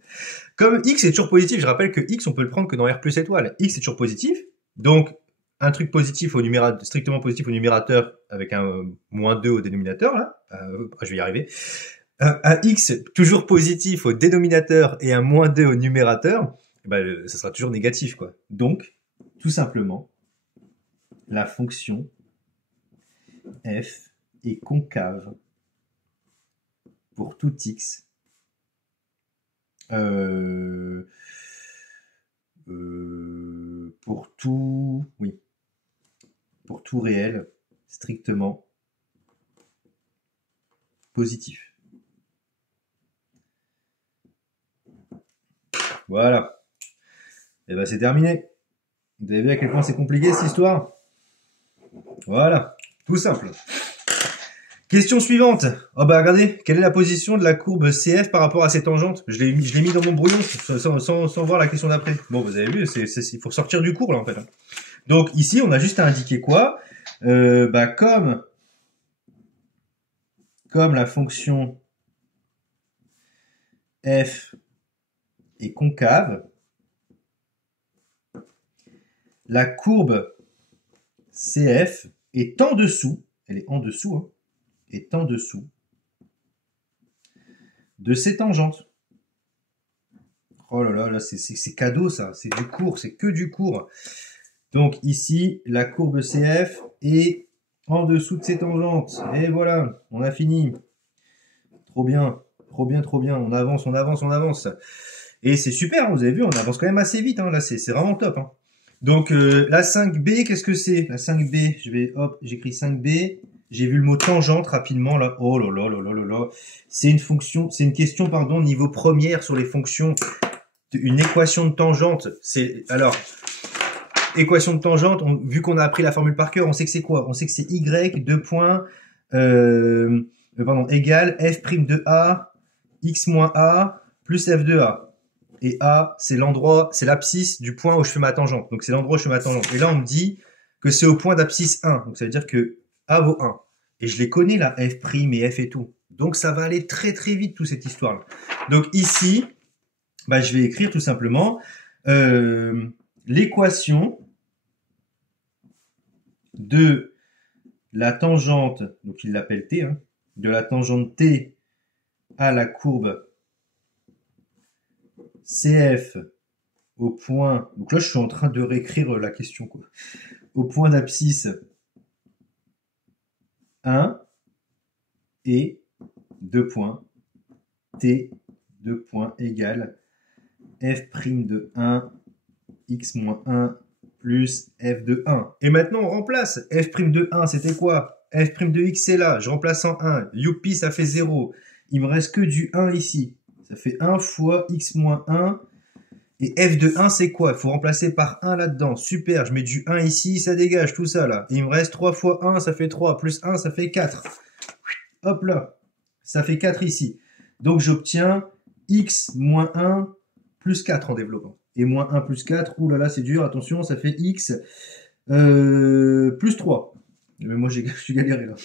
Comme x est toujours positif, je rappelle que x, on peut le prendre que dans r plus étoile. X est toujours positif. Donc, un truc positif au numérateur, strictement positif au numérateur, avec un moins 2 au dénominateur, là. Je vais y arriver. Un x toujours positif au dénominateur et un moins 2 au numérateur, ça sera toujours négatif, quoi. Donc, tout simplement, la fonction f est concave pour tout x pour tout réel strictement positif. Voilà. Et c'est terminé. Vous avez vu à quel point c'est compliqué cette histoire? Voilà. Tout simple. Question suivante. Regardez, quelle est la position de la courbe CF par rapport à ses tangentes? Je l'ai mis dans mon brouillon sans voir la question d'après. Bon, vous avez vu, il faut sortir du cours là en fait. Donc ici, on a juste à indiquer quoi? Comme la fonction f est concave, la courbe CF est en dessous, elle est en dessous, hein, est en dessous de ses tangentes. Oh là là, c'est cadeau ça, c'est du cours, c'est que du cours. Donc ici, la courbe CF est en dessous de ses tangentes. Et voilà, on a fini. Trop bien, trop bien, trop bien. On avance, on avance, on avance. Et c'est super, vous avez vu, on avance quand même assez vite. Hein, là, c'est vraiment top. Hein. Donc la 5B, qu'est-ce que c'est? La 5B, j'écris 5B. J'ai vu le mot tangente rapidement là. Oh là là là là là là. C'est une question, pardon, niveau première sur les fonctions. Une équation de tangente. Équation de tangente, vu qu'on a appris la formule par cœur, on sait que c'est quoi? On sait que c'est y, égale f' de a, x moins a, plus f de a. Et a, c'est l'abscisse du point où je fais ma tangente. Donc c'est l'endroit où je fais ma tangente. Et là, on me dit que c'est au point d'abscisse 1. Donc ça veut dire que a vaut 1. Et je les connais là, f' et f et tout. Donc ça va aller très très vite toute cette histoire-là. Donc ici, bah, je vais écrire tout simplement l'équation de la tangente, donc il l'appelle t, hein, de la tangente t à la courbe CF au point, donc là je suis en train de réécrire la question, quoi, au point d'abscisse 1 et 2 points, t 2 points égale f' de 1 x moins 1 plus f de 1. Et maintenant on remplace. F' de 1 c'était quoi? F' de x c'est là, je remplace en 1. Youpi ça fait 0. Il me reste que du 1 ici. Ça fait 1 fois x moins 1. Et f de 1 c'est quoi? Il faut remplacer par 1 là-dedans. Super, je mets du 1 ici, ça dégage tout ça là. Et il me reste 3 fois 1, ça fait 3. Plus 1, ça fait 4. Hop là, ça fait 4 ici. Donc j'obtiens x moins 1 plus 4 en développant. Et moins 1 plus 4, oulala c'est dur, attention, ça fait x plus 3. Mais moi je suis galéré là.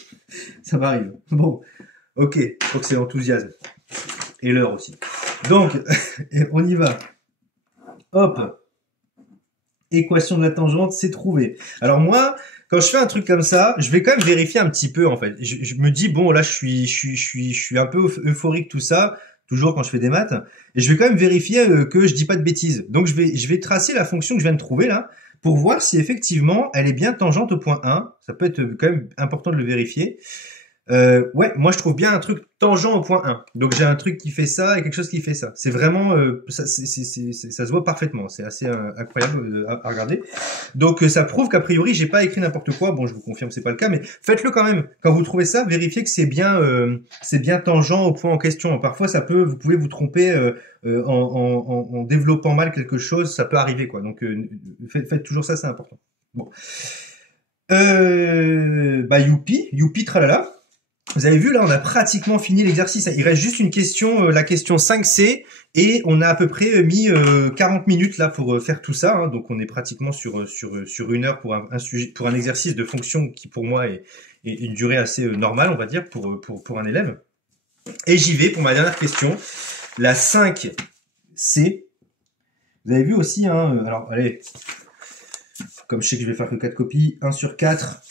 Ça m'arrive. Bon, ok, je crois que c'est l'enthousiasme. Et l'heure aussi. Donc, on y va. Hop, équation de la tangente, c'est trouvé. Alors moi, quand je fais un truc comme ça, je vais quand même vérifier un petit peu en fait. Je me dis bon là, je suis un peu euphorique tout ça, toujours quand je fais des maths, et je vais quand même vérifier que je dis pas de bêtises. Donc je vais tracer la fonction que je viens de trouver là pour voir si effectivement elle est bien tangente au point 1. Ça peut être quand même important de le vérifier. Ouais, moi je trouve bien un truc tangent au point 1. Donc j'ai un truc qui fait ça et quelque chose qui fait ça. C'est vraiment, ça se voit parfaitement. C'est assez incroyable à regarder. Donc ça prouve qu'a priori j'ai pas écrit n'importe quoi. Bon, je vous confirme c'est pas le cas, mais faites-le quand même. Quand vous trouvez ça, vérifiez que c'est bien tangent au point en question. Parfois vous pouvez vous tromper en développant mal quelque chose. Ça peut arriver quoi. Donc faites toujours ça, c'est important. Bon. Bah youpi tralala. Vous avez vu, là, on a pratiquement fini l'exercice. Il reste juste une question, la question 5C, et on a à peu près mis 40 minutes là pour faire tout ça. Hein. Donc, on est pratiquement sur une heure pour un sujet, pour un exercice de fonction qui, pour moi, est une durée assez normale, on va dire, pour un élève. Et j'y vais pour ma dernière question, la 5C. Vous avez vu aussi, hein, alors, allez, comme je sais que je vais faire que 4 copies, 1 sur 4.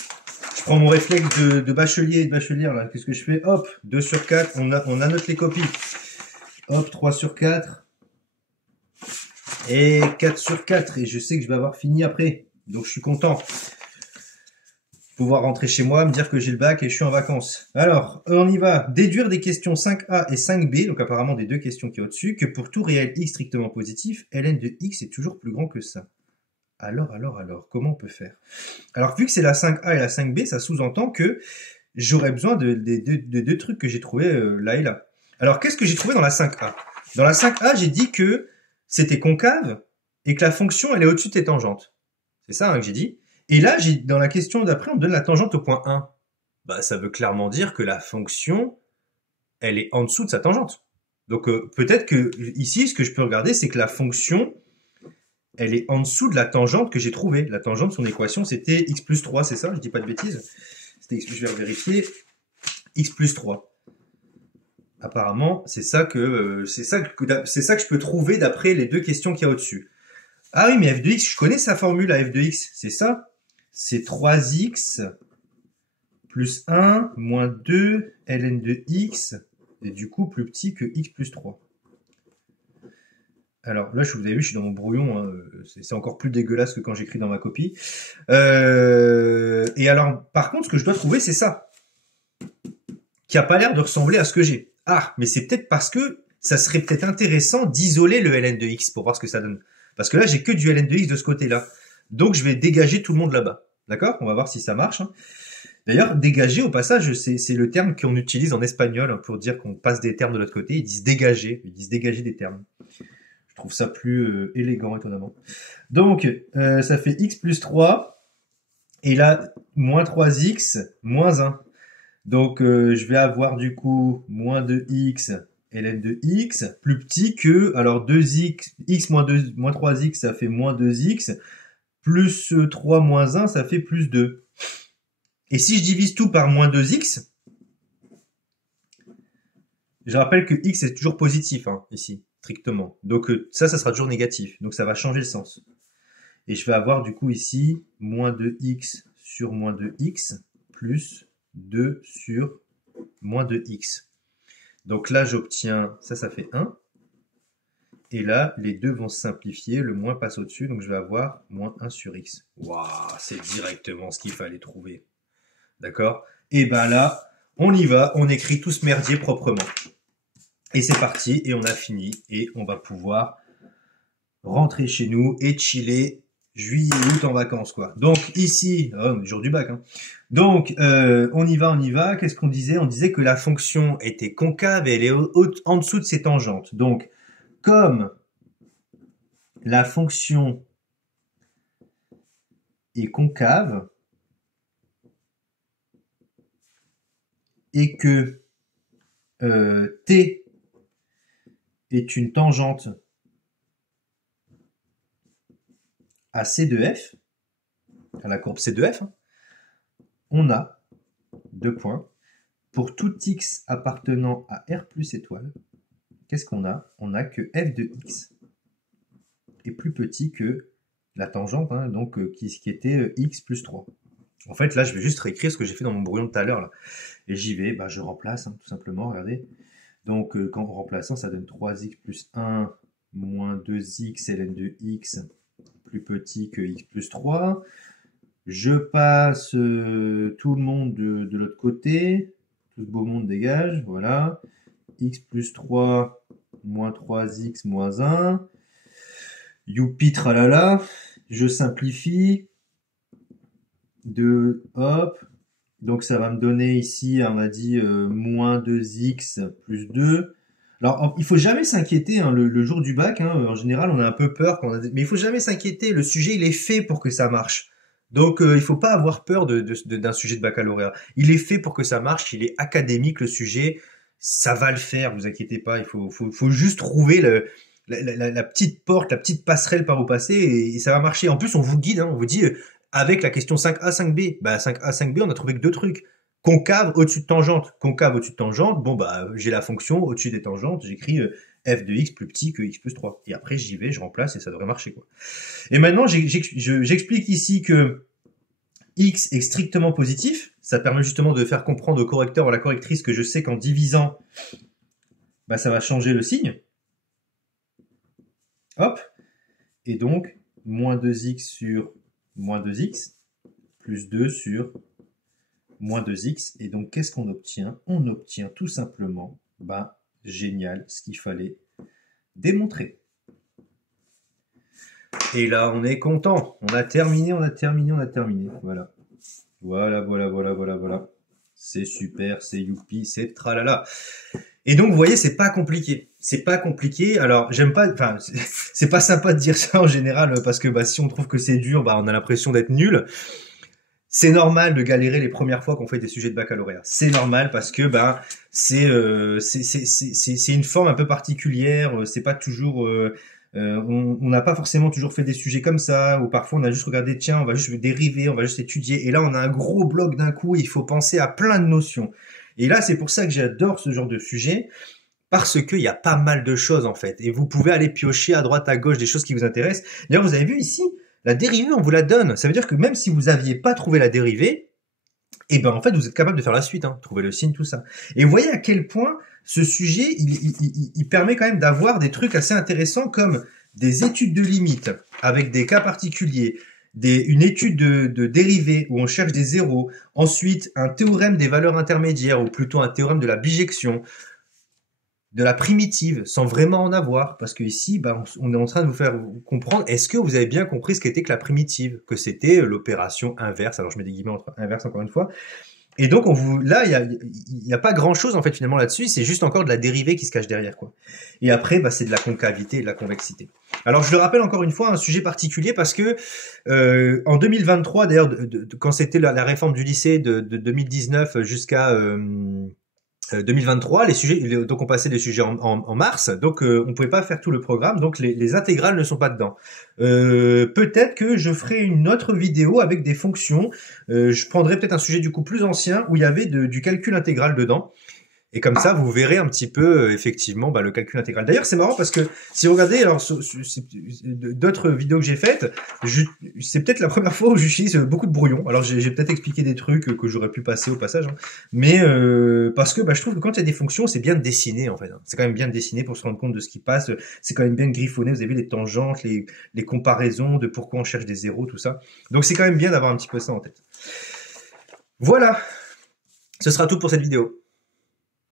Je prends mon réflexe de bachelier et de bachelière, là. Qu'est-ce que je fais? Hop, 2 sur 4, on annote les copies. Hop, 3 sur 4. Et 4 sur 4. Et je sais que je vais avoir fini après. Donc je suis content. Pouvoir rentrer chez moi, me dire que j'ai le bac et je suis en vacances. Alors, on y va. Déduire des questions 5A et 5B, donc apparemment des deux questions qui est au-dessus, que pour tout réel x strictement positif, ln de x est toujours plus grand que ça. Alors, comment on peut faire? Alors, vu que c'est la 5A et la 5B, ça sous-entend que j'aurais besoin de deux trucs que j'ai trouvés là et là. Alors, qu'est-ce que j'ai trouvé dans la 5A? Dans la 5A, j'ai dit que c'était concave et que la fonction, elle est au-dessus de tes tangentes. C'est ça hein, que j'ai dit. Et là, dans la question d'après, on me donne la tangente au point 1. Bah, ça veut clairement dire que la fonction, elle est en dessous de sa tangente. Donc, peut-être que ici, ce que je peux regarder, c'est que la fonction... elle est en dessous de la tangente que j'ai trouvée. La tangente, son équation, c'était x plus 3, c'est ça? Je dis pas de bêtises. C'était x, je vais vérifier. X plus 3. Apparemment, c'est ça que je peux trouver d'après les deux questions qu'il y a au-dessus. Ah oui, mais f de x, je connais sa formule à f de x, c'est ça? C'est 3x plus 1 moins 2 ln de x, et du coup plus petit que x plus 3. Alors là, vous avez vu, je suis dans mon brouillon, hein, c'est encore plus dégueulasse que quand j'écris dans ma copie. Et alors, par contre, ce que je dois trouver, c'est ça, qui a pas l'air de ressembler à ce que j'ai. Ah, mais c'est peut-être parce que ça serait peut-être intéressant d'isoler le ln de x pour voir ce que ça donne. Parce que là, j'ai que du ln de x de ce côté-là. Donc, je vais dégager tout le monde là-bas. D'accord? On va voir si ça marche. Hein. D'ailleurs, dégager, au passage, c'est le terme qu'on utilise en espagnol pour dire qu'on passe des termes de l'autre côté. Ils disent dégager des termes. Je trouve ça plus élégant, étonnamment. Donc, ça fait x plus 3. Et là, moins 3x, moins 1. Donc, je vais avoir du coup moins 2x ln de x, plus petit que, alors 2x, x moins 3x, ça fait moins 2x, plus 3 moins 1, ça fait plus 2. Et si je divise tout par moins 2x, je rappelle que x est toujours positif, hein, ici, strictement. Donc ça sera toujours négatif. Donc ça va changer le sens. Et je vais avoir du coup ici, moins 2x sur moins 2x, plus 2 sur moins 2x. Donc là, j'obtiens, ça fait 1. Et là, les deux vont se simplifier, le moins passe au-dessus, donc je vais avoir moins 1 sur x. Waouh, c'est directement ce qu'il fallait trouver. D'accord? Et ben là, on y va, on écrit tout ce merdier proprement. Et c'est parti, et on a fini, et on va pouvoir rentrer chez nous et chiller juillet et août en vacances, quoi. Donc ici, jour du bac, hein. Donc, on y va. Qu'est-ce qu'on disait? On disait que la fonction était concave et elle est en dessous de ses tangentes. Donc, comme la fonction est concave et que t est une tangente à C de f, à la courbe C de f, on a 2 points. Pour tout x appartenant à R plus étoile, qu'est-ce qu'on a? On a que f de x est plus petit que la tangente, hein, donc qui était x plus 3. En fait, là, je vais juste réécrire ce que j'ai fait dans mon brouillon de tout à l'heure. Et j'y vais, je remplace, hein, tout simplement, regardez. Donc, en remplaçant, ça donne 3x plus 1 moins 2x ln de x plus petit que x plus 3. Je passe tout le monde de l'autre côté. Tout ce beau monde dégage, voilà. X plus 3 moins 3x moins 1. Youpi tralala. Je simplifie. 2, hop. Donc ça va me donner ici, on a dit moins 2x plus 2. Alors, il faut jamais s'inquiéter, hein, le jour du bac, hein, en général, on a un peu peur, mais il faut jamais s'inquiéter, le sujet, il est fait pour que ça marche. Donc, il faut pas avoir peur d'un sujet de baccalauréat. Il est fait pour que ça marche, il est académique, le sujet, ça va le faire, vous inquiétez pas, il faut juste trouver la petite porte, la petite passerelle par où passer, et ça va marcher. En plus, on vous guide, hein, on vous dit, avec la question 5A, 5B, 5A, 5B, on a trouvé que 2 trucs. Concave au-dessus de tangente. Concave au-dessus de tangente, bon j'ai la fonction au-dessus des tangentes, j'écris f de x plus petit que x plus 3. Et après j'y vais, je remplace et ça devrait marcher, quoi. Et maintenant j'explique ici que x est strictement positif, ça permet justement de faire comprendre au correcteur ou à la correctrice que je sais qu'en divisant, ça va changer le signe. Hop. Et donc, moins 2x sur moins 2x, plus 2 sur moins 2x, et donc qu'est-ce qu'on obtient? On obtient tout simplement, génial, ce qu'il fallait démontrer. Et là, on est content, on a terminé, voilà. Voilà. C'est super, c'est youpi, c'est tralala. Et donc, vous voyez, c'est pas compliqué. Alors, j'aime pas, c'est pas sympa de dire ça en général, parce que si on trouve que c'est dur, on a l'impression d'être nul. C'est normal de galérer les premières fois qu'on fait des sujets de baccalauréat. C'est normal parce que c'est une forme un peu particulière. C'est pas toujours on n'a pas forcément toujours fait des sujets comme ça, ou parfois on a juste regardé, tiens, on va juste dériver, on va juste étudier. Et là, on a un gros bloc d'un coup. Il faut penser à plein de notions. Et là, c'est pour ça que j'adore ce genre de sujet, parce qu'il y a pas mal de choses en fait. Et vous pouvez aller piocher à droite, à gauche des choses qui vous intéressent. D'ailleurs, vous avez vu ici. La dérivée, on vous la donne. Ça veut dire que même si vous n'aviez pas trouvé la dérivée, en fait, vous êtes capable de faire la suite, hein, trouver le signe, tout ça. Et vous voyez à quel point ce sujet, il permet quand même d'avoir des trucs assez intéressants comme des études de limites avec des cas particuliers, une étude de dérivée où on cherche des zéros, ensuite un théorème des valeurs intermédiaires ou plutôt un théorème de la bijection, de la primitive, sans vraiment en avoir, parce que ici, on est en train de vous faire comprendre, est-ce que vous avez bien compris ce qu'était que la primitive, que c'était l'opération inverse, alors je mets des guillemets entre inverse encore une fois, et donc là, il y a pas grand-chose en fait finalement là-dessus, c'est juste encore de la dérivée qui se cache derrière, quoi. Et après, c'est de la concavité et de la convexité. Alors je le rappelle encore une fois, un sujet particulier parce que en 2023, d'ailleurs, quand c'était la réforme du lycée de 2019 jusqu'à 2023, les sujets, donc on passait des sujets en mars, donc on pouvait pas faire tout le programme, donc les intégrales ne sont pas dedans. Peut-être que je ferai une autre vidéo avec des fonctions. Je prendrai peut-être un sujet du coup plus ancien où il y avait du calcul intégral dedans. Et comme ça, vous verrez un petit peu effectivement le calcul intégral. D'ailleurs, c'est marrant parce que si vous regardez alors d'autres vidéos que j'ai faites, c'est peut-être la première fois où j'utilise beaucoup de brouillon. Alors j'ai peut-être expliqué des trucs que j'aurais pu passer au passage, hein. Mais parce que je trouve que quand il y a des fonctions, c'est bien de dessiner en fait, hein. C'est quand même bien de dessiner pour se rendre compte de ce qui passe. C'est quand même bien de griffonner. Vous avez vu les tangentes, les comparaisons de pourquoi on cherche des zéros, tout ça. Donc c'est quand même bien d'avoir un petit peu ça en tête. Voilà, ce sera tout pour cette vidéo.